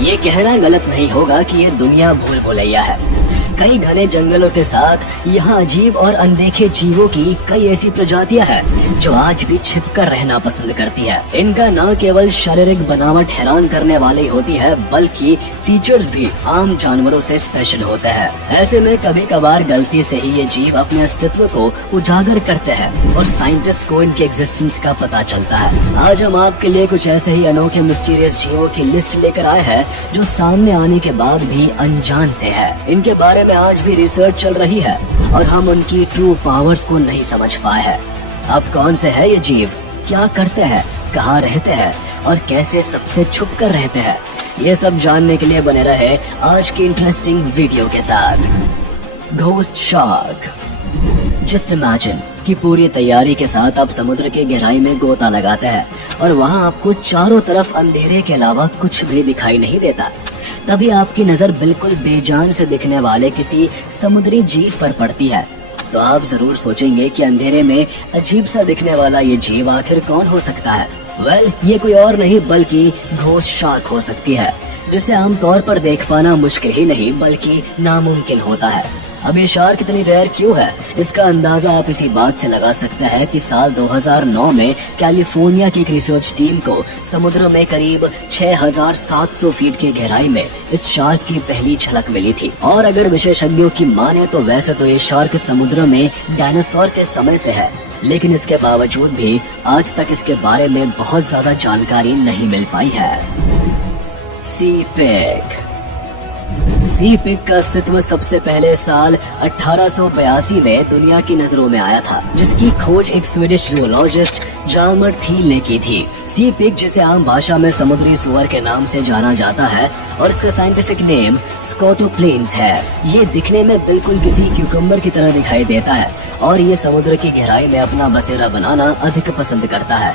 ये कहना गलत नहीं होगा कि ये दुनिया भूल भुलैया है। कई घने जंगलों के साथ यहाँ अजीब और अनदेखे जीवों की कई ऐसी प्रजातियां हैं जो आज भी छिपकर रहना पसंद करती है। इनका न केवल शारीरिक बनावट हैरान करने वाली होती है, बल्कि फीचर्स भी आम जानवरों से स्पेशल होते हैं। ऐसे में कभी कभार गलती से ही ये जीव अपने अस्तित्व को उजागर करते हैं और साइंटिस्ट को इनके एग्जिस्टेंस का पता चलता है। आज हम आपके लिए कुछ ऐसे ही अनोखे मिस्टीरियस जीवों की लिस्ट लेकर आए हैं जो सामने आने के बाद भी अनजान से है। इनके बारे में आज भी रिसर्च चल रही है और हम उनकी ट्रू पावर्स को नहीं समझ पाए हैं। अब कौन से है ये जीव, क्या करते हैं, कहाँ रहते हैं और कैसे सबसे छुप कर रहते हैं, ये सब जानने के लिए बने रहे आज की इंटरेस्टिंग वीडियो के साथ। Ghost shark. जस्ट इमेजिन कि पूरी तैयारी के साथ आप समुद्र के गहराई में गोता लगाते हैं और वहाँ आपको चारों तरफ अंधेरे के अलावा कुछ भी दिखाई नहीं देता। तभी आपकी नजर बिल्कुल बेजान से दिखने वाले किसी समुद्री जीव पर पड़ती है। तो आप जरूर सोचेंगे कि अंधेरे में अजीब सा दिखने वाला ये जीव आखिर कौन हो सकता है। वेल, ये कोई और नहीं बल्कि घोस्ट शार्क हो सकती है, जिसे आमतौर पर देख पाना मुश्किल ही नहीं बल्कि नामुमकिन होता है। अब ये शार्क इतनी रेयर क्यों है, इसका अंदाजा आप इसी बात से लगा सकते हैं कि साल 2009 में कैलिफोर्निया की एक रिसर्च टीम को समुद्र में करीब 6700 फीट की गहराई में इस शार्क की पहली झलक मिली थी। और अगर विशेषज्ञों की माने तो वैसे तो ये शार्क समुद्र में डायनासोर के समय से है, लेकिन इसके बावजूद भी आज तक इसके बारे में बहुत ज्यादा जानकारी नहीं मिल पाई है। सी पिग। सी पिग का अस्तित्व सबसे पहले साल 1882 में दुनिया की नजरों में आया था, जिसकी खोज एक स्वीडिश जूलॉजिस्ट जाल्मर थील ने की थी। सी पिग, जिसे आम भाषा में समुद्री सुअर के नाम से जाना जाता है और इसका साइंटिफिक नेम स्कोटोप्लेन्स है, ये दिखने में बिल्कुल किसी क्यूकम्बर की तरह दिखाई देता है और ये समुद्र की गहराई में अपना बसेरा बनाना अधिक पसंद करता है।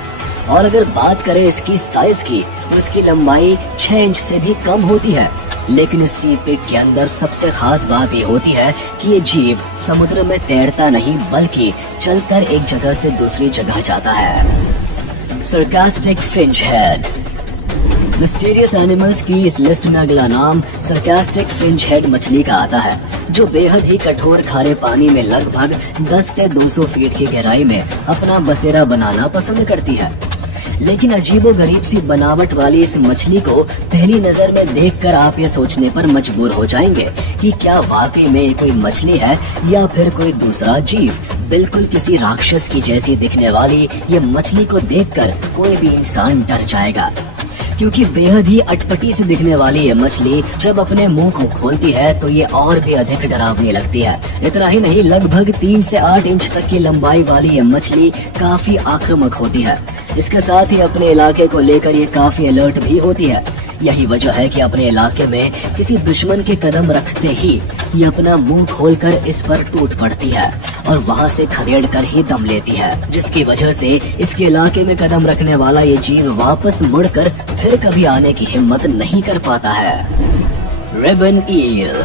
और अगर बात करें इसकी साइज की तो इसकी लंबाई 6 इंच से भी कम होती है। लेकिन इस सी पिग के अंदर सबसे खास बात ये होती है कि ये जीव समुद्र में तैरता नहीं बल्कि चलकर एक जगह से दूसरी जगह जाता है। Sarcastic fringe head. Mysterious animals की इस लिस्ट में अगला नाम सरकास्टिक फ्रिंज हेड मछली का आता है, जो बेहद ही कठोर खारे पानी में लगभग 10 से 200 फीट की गहराई में अपना बसेरा बनाना पसंद करती है। लेकिन अजीबो गरीब सी बनावट वाली इस मछली को पहली नजर में देखकर आप ये सोचने पर मजबूर हो जाएंगे कि क्या वाकई में ये कोई मछली है या फिर कोई दूसरा जीव। बिल्कुल किसी राक्षस की जैसी दिखने वाली ये मछली को देखकर कोई भी इंसान डर जाएगा, क्योंकि बेहद ही अटपटी से दिखने वाली ये मछली जब अपने मुंह को खोलती है तो ये और भी अधिक डरावनी लगती है। इतना ही नहीं, लगभग 3 से 8 इंच तक की लंबाई वाली ये मछली काफी आक्रामक होती है। इसके साथ ही अपने इलाके को लेकर ये काफी अलर्ट भी होती है। यही वजह है कि अपने इलाके में किसी दुश्मन के कदम रखते ही ये अपना मुंह खोलकर इस पर टूट पड़ती है और वहां से खदेड़ कर ही दम लेती है, जिसकी वजह से इसके इलाके में कदम रखने वाला ये जीव वापस मुड़कर फिर कभी आने की हिम्मत नहीं कर पाता है। रिबन ईल।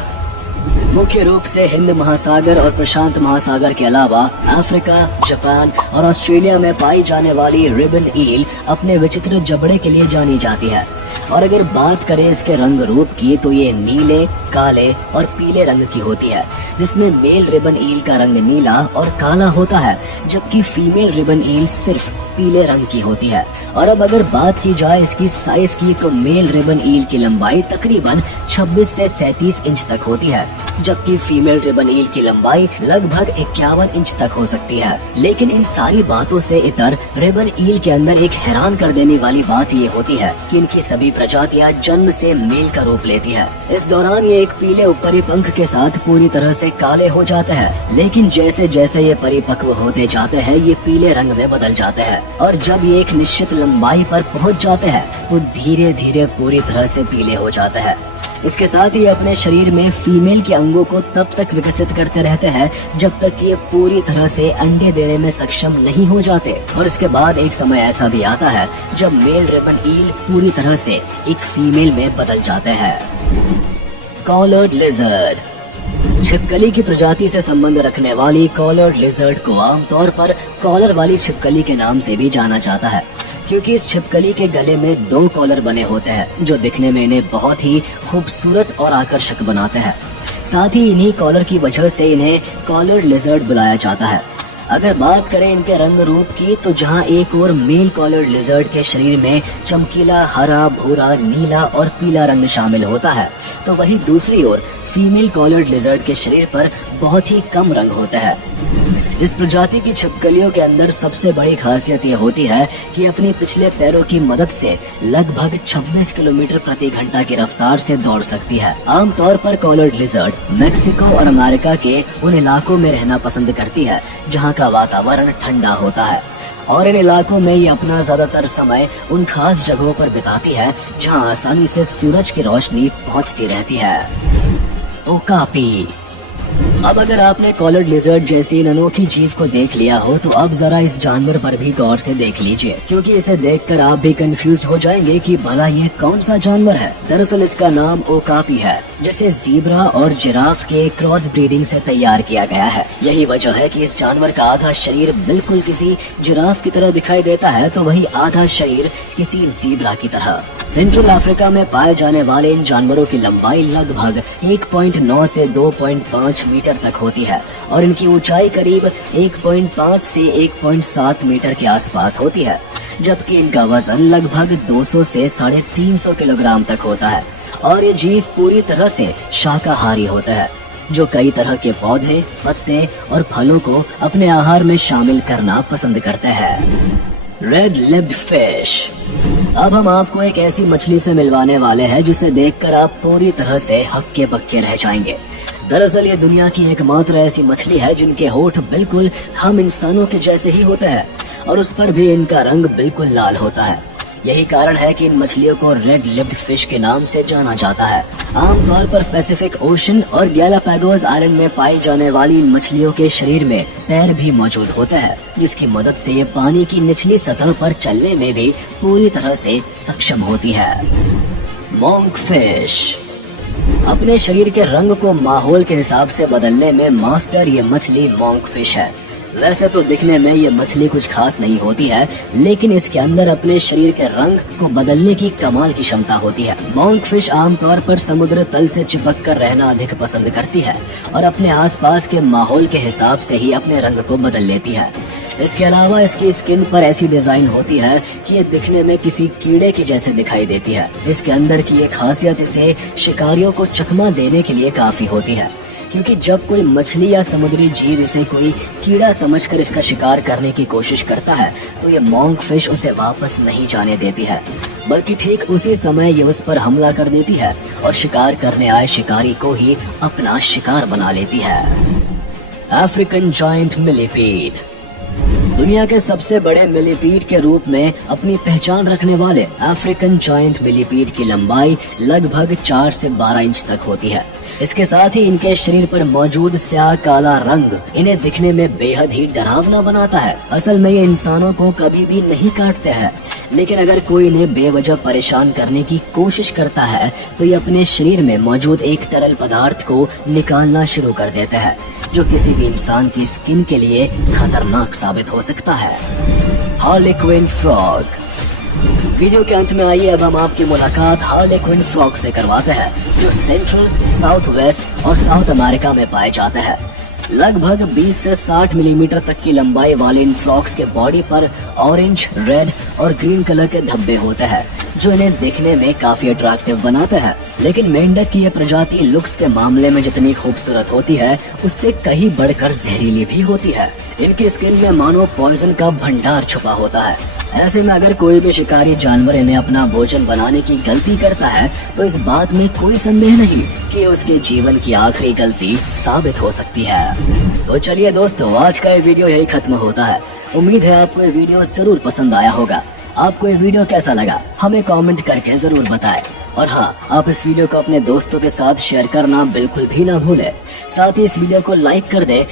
मुख्य रूप से हिंद महासागर और प्रशांत महासागर के अलावा अफ्रीका, जापान और ऑस्ट्रेलिया में पाई जाने वाली रिबन ईल अपने विचित्र जबड़े के लिए जानी जाती है। और अगर बात करें इसके रंग रूप की तो ये नीले, काले और पीले रंग की होती है, जिसमें मेल रिबन ईल का रंग नीला और काला होता है, जबकि फीमेल रिबन ईल सिर्फ पीले रंग की होती है। और अब अगर बात की जाए इसकी साइज की तो मेल रिबन ईल की लंबाई तकरीबन 26 से 37 इंच तक होती है, जबकि फीमेल रिबन ईल की लंबाई लगभग 51 इंच तक हो सकती है। लेकिन इन सारी बातों से इतर रिबन ईल के अंदर एक हैरान कर देने वाली बात ये होती है कि इनकी सभी प्रजातियां जन्म से मेल का रूप लेती है। इस दौरान ये एक पीले ऊपरी पंख के साथ पूरी तरह से काले हो जाते हैं, लेकिन जैसे जैसे ये परिपक्व होते जाते हैं ये पीले रंग में बदल जाते हैं और जब ये एक निश्चित लंबाई पर पहुंच जाते हैं तो धीरे धीरे पूरी तरह से पीले हो जाते हैं। इसके साथ ही अपने शरीर में फीमेल के अंगों को तब तक विकसित करते रहते हैं जब तक ये पूरी तरह से अंडे देने में सक्षम नहीं हो जाते। और इसके बाद एक समय ऐसा भी आता है जब मेल रिबन ईल पूरी तरह से एक फीमेल में बदल जाते हैं। Collared lizard. छिपकली की प्रजाति से संबंध रखने वाली कॉलर्ड लिजर्ड को आमतौर पर कॉलर वाली छिपकली के नाम से भी जाना जाता है, क्योंकि इस छिपकली के गले में 2 कॉलर बने होते हैं जो दिखने में इन्हें बहुत ही खूबसूरत और आकर्षक बनाते हैं। साथ ही इन्हीं कॉलर की वजह से इन्हें कॉलर लिजर्ड बुलाया जाता है। अगर बात करें इनके रंग रूप की, तो जहां एक और मेल कॉलर लिजर्ड के शरीर में चमकीला हरा, भूरा, नीला और पीला रंग शामिल होता है, तो वहीं दूसरी ओर फीमेल कॉलर लिजर्ड के शरीर पर बहुत ही कम रंग होता है। इस प्रजाति की छिपकलियों के अंदर सबसे बड़ी खासियत यह होती है कि अपनी पिछले पैरों की मदद से लगभग 26 किलोमीटर प्रति घंटा की रफ्तार से दौड़ सकती है। आमतौर पर कॉलर लिजर्ड मेक्सिको और अमेरिका के उन इलाकों में रहना पसंद करती है जहां का वातावरण ठंडा होता है, और इन इलाकों में ये अपना ज्यादातर समय उन खास जगहों पर बिताती है जहां आसानी से सूरज की रोशनी पहुंचती रहती है। ओकापी। अब अगर आपने कॉलर्ड लिजर्ड जैसी इन अनोखी जीव को देख लिया हो, तो अब जरा इस जानवर पर भी गौर से देख लीजिए, क्योंकि इसे देखकर आप भी कंफ्यूज हो जाएंगे कि भला ये कौन सा जानवर है। दरअसल इसका नाम ओकापी है, जिसे ज़ीब्रा और जिराफ के क्रॉस ब्रीडिंग से तैयार किया गया है। यही वजह है कि इस जानवर का आधा शरीर बिल्कुल किसी जिराफ की तरह दिखाई देता है, तो वही आधा शरीर किसी ज़ीब्रा की तरह। सेंट्रल अफ्रीका में पाए जाने वाले इन जानवरों की लंबाई लगभग 1.9 से 2.5 मीटर तक होती है और इनकी ऊंचाई करीब 1.5 से 1.7 मीटर के आसपास होती है, जबकि इनका वजन लगभग 200 से 350 किलोग्राम तक होता है। और ये जीव पूरी तरह से शाकाहारी होता है, जो कई तरह के पौधे, पत्ते और फलों को अपने आहार में शामिल करना पसंद करते हैं। Red lipped fish. अब हम आपको एक ऐसी मछली से मिलवाने वाले हैं जिसे देखकर आप पूरी तरह से हक्के बक्के रह जाएंगे। दरअसल ये दुनिया की एकमात्र ऐसी मछली है जिनके होठ बिल्कुल हम इंसानों के जैसे ही होते हैं और उस पर भी इनका रंग बिल्कुल लाल होता है। यही कारण है कि इन मछलियों को रेड लिप्ड फिश के नाम से जाना जाता है। आमतौर पर पैसिफिक ओशन और गैलापागोस आइलैंड में पाई जाने वाली इन मछलियों के शरीर में पैर भी मौजूद होते हैं, जिसकी मदद से ये पानी की निचली सतह पर चलने में भी पूरी तरह से सक्षम होती है। Monk fish. अपने शरीर के रंग को माहौल के हिसाब से बदलने में मास्टर ये मछली मोंक फिश है। वैसे तो दिखने में ये मछली कुछ खास नहीं होती है, लेकिन इसके अंदर अपने शरीर के रंग को बदलने की कमाल की क्षमता होती है। मोंक फिश आमतौर पर समुद्र तल से चिपक कर रहना अधिक पसंद करती है और अपने आसपास के माहौल के हिसाब से ही अपने रंग को बदल लेती है। इसके अलावा इसकी स्किन पर ऐसी डिजाइन होती है कि ये दिखने में किसी कीड़े की जैसे दिखाई देती है। इसके अंदर की एक खासियत इसे शिकारियों को चकमा देने के लिए काफी होती है, क्योंकि जब कोई मछली या समुद्री जीव इसे कोई कीड़ा समझकर इसका शिकार करने की कोशिश करता है, तो ये मोंक फिश उसे वापस नहीं जाने देती है, बल्कि ठीक उसी समय ये उस पर हमला कर देती है और शिकार करने आए शिकारी को ही अपना शिकार बना लेती है। African giant millipede. दुनिया के सबसे बड़े मिलीपीड के रूप में अपनी पहचान रखने वाले अफ्रीकन जायंट मिलीपीड की लंबाई लगभग 4 से 12 इंच तक होती है। इसके साथ ही इनके शरीर पर मौजूद स्याह काला रंग इन्हें दिखने में बेहद ही डरावना बनाता है। असल में ये इंसानों को कभी भी नहीं काटते हैं, लेकिन अगर कोई इन्हें बेवजह परेशान करने की कोशिश करता है तो ये अपने शरीर में मौजूद एक तरल पदार्थ को निकालना शुरू कर देते हैं, जो किसी भी इंसान की स्किन के लिए खतरनाक साबित हो सकता है। Harlequin frog. वीडियो के अंत में आइए अब हम आपकी मुलाकात हार्लेक्विन फ्रॉग से करवाते हैं, जो सेंट्रल, साउथ वेस्ट और साउथ अमेरिका में पाए जाते हैं। लगभग 20 से 60 मिलीमीटर तक की लंबाई वाले इन फ्रॉग्स के बॉडी पर ऑरेंज, रेड और ग्रीन कलर के धब्बे होते हैं, जो इन्हें दिखने में काफी अट्रैक्टिव बनाते हैं। लेकिन मेंढक की ये प्रजाति लुक्स के मामले में जितनी खूबसूरत होती है, उससे कहीं बढ़कर जहरीली भी होती है। इनकी स्किन में मानो पॉइजन का भंडार छुपा होता है। ऐसे में अगर कोई भी शिकारी जानवर इन्हें अपना भोजन बनाने की गलती करता है, तो इस बात में कोई संदेह नहीं कि उसके जीवन की आखिरी गलती साबित हो सकती है। तो चलिए दोस्तों, आज का ये वीडियो यही खत्म होता है। उम्मीद है आपको ये वीडियो जरूर पसंद आया होगा। आपको ये वीडियो कैसा लगा हमें कमेंट करके जरूर बताएं। और हाँ, आप इस वीडियो को अपने दोस्तों के साथ शेयर करना बिल्कुल भी ना भूलें। साथ ही इस वीडियो को लाइक कर दें